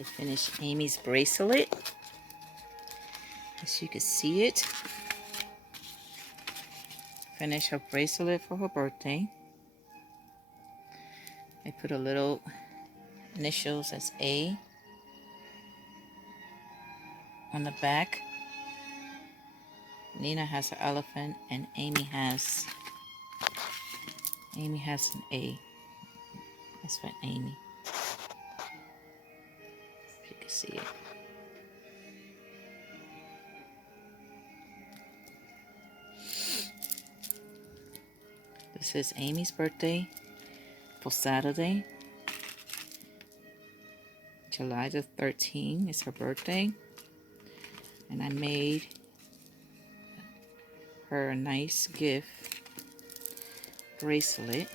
I finished Amy's bracelet. As you can see it. Finished her bracelet for her birthday. I put a little initials as A on the back. Nina has an elephant and Amy has an A. That's for Amy. If you can see it. This is Amy's birthday for Saturday. July the 13th is her birthday. And I made her a nice gift bracelet.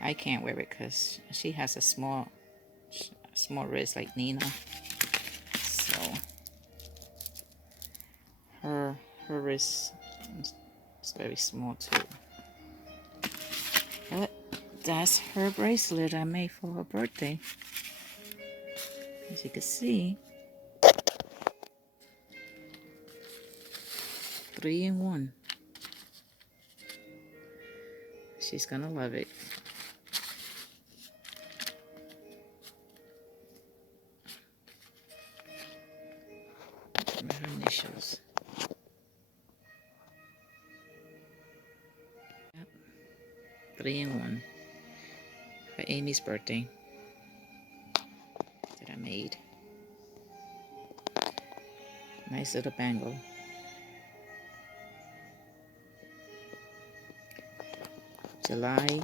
I can't wear it because she has a small wrist like Nina, so her wrist is very small too. But that's her bracelet I made for her birthday. As you can see, 3-in-1. She's gonna love it. Her initials. Yep. 3-in-1 for Amy's birthday that I made. Nice little bangle. July.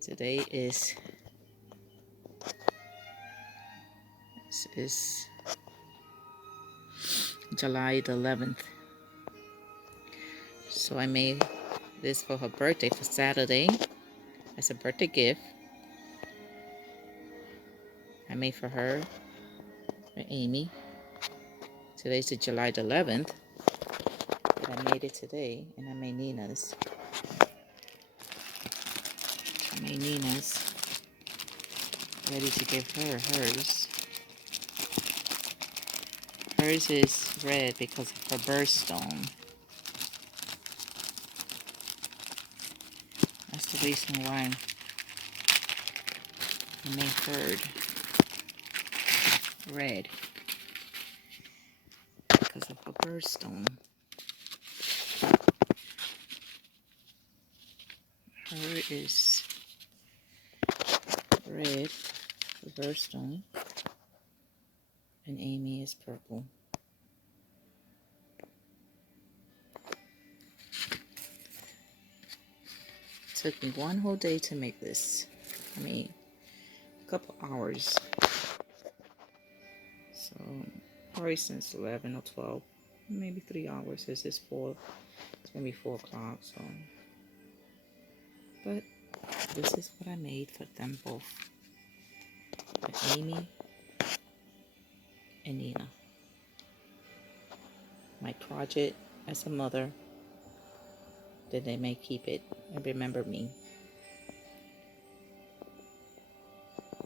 Today is July the 11th. So I made this for her birthday for Saturday as a birthday gift. I made for her, for Amy. Today's the July the 11th. But I made it today, and I made Nina's. Ready to give her hers. Hers is red because of her birthstone. That's the reason why I made hers red. Because of her birthstone. Her is red, the birthstone, and Amy is purple. Took me one whole day to make this. I mean, a couple hours. So, probably since 11 or 12, maybe 3 hours. This is 4. It's gonna be 4 o'clock. So, but this is what I made for them both, for Amy and Nina. My project as a mother, that they may keep it and remember me.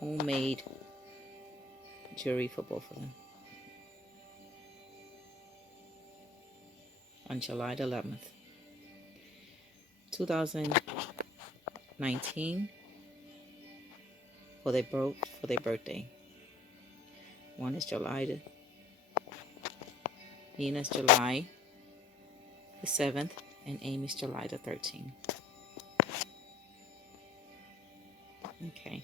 Homemade jewelry for both of them. On July the 11th, 2019, for their birthday. One is Nina's July the 7th, and Amy's July the 13th. Okay.